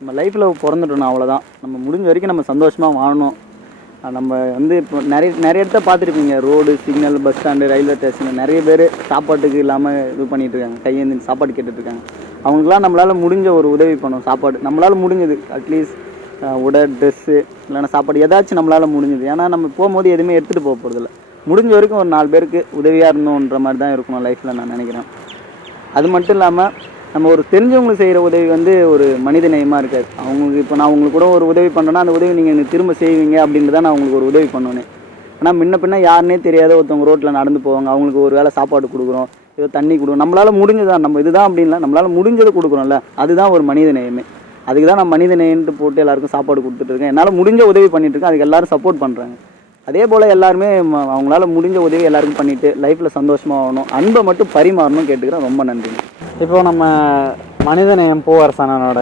நம்ம லைஃப்பில் பிறந்துட்டோம் அவ்வளோதான். நம்ம முடிஞ்ச வரைக்கும் நம்ம சந்தோஷமாக வாழணும். நம்ம வந்து இப்போ நிறைய இடத்த பார்த்துருப்பீங்க. Road, signal, bus stand, railway station நிறைய பேர் சாப்பாட்டுக்கு இல்லாமல் இது பண்ணிகிட்டு இருக்காங்க. கையேந்தி சாப்பாடு கேட்டுட்ருக்காங்க. அவங்களுக்குலாம் நம்மளால் முடிஞ்ச ஒரு உதவி பண்ணணும். சாப்பாடு நம்மளால் முடிஞ்சது அட்லீஸ்ட் உடை, ட்ரெஸ்ஸு இல்லைன்னா சாப்பாடு ஏதாச்சும் நம்மளால் முடிஞ்சது. ஏன்னா நம்ம போகும்போது எதுவுமே எடுத்துகிட்டு போக போகிறதில்ல. முடிஞ்ச வரைக்கும் ஒரு 4 பேருக்கு உதவியாக இருந்தோன்ற மாதிரி தான் இருக்கணும் லைஃப்பில் நான் நினைக்கிறேன். அது மட்டும் இல்லாமல் நம்ம ஒரு தெரிஞ்சவங்களுக்கு செய்கிற உதவி வந்து ஒரு மனித நேயமாக இருக்காது. அவங்களுக்கு இப்போ நான் உங்களுக்கு கூட ஒரு உதவி பண்ணுறேன்னா அந்த உதவி நீங்கள் எனக்கு திரும்ப செய்வீங்க அப்படின்ட்டு தான் நான் உங்களுக்கு ஒரு உதவி பண்ணுவேன். ஆனால் முன்ன பின்ன யாருன்னே தெரியாத ஒருத்தவங்க ரோட்டில் நடந்து போவாங்க. அவங்களுக்கு ஒரு வேளை சாப்பாடு கொடுக்குறோம், ஏதோ தண்ணி கொடுக்குறோம். நம்மளால் முடிஞ்சதான், நம்ம இதுதான் அப்படின்ல நம்மளால் முடிஞ்சதை கொடுக்குறோம்ல, அதுதான் ஒரு மனித நேயமே. அதுக்கு தான் நான் மனித நேயன்ட்டு போட்டு எல்லாருக்கும் சாப்பாடு கொடுத்துட்ருக்கேன். என்னால் முடிஞ்ச உதவி பண்ணிகிட்ருக்கேன். அதுக்கு எல்லோரும் சப்போர்ட் பண்ணுறாங்க. அதே போல் எல்லாருமே அவங்களால முடிஞ்ச உதவி எல்லாருக்கும் பண்ணிவிட்டு லைஃப்பில் சந்தோஷமாக ஆகணும். அன்பை மட்டும் பரிமாறணும் கேட்டுக்கிறேன். ரொம்ப நன்றி. இப்போ நம்ம மனிதநேயம் பூவரசனோட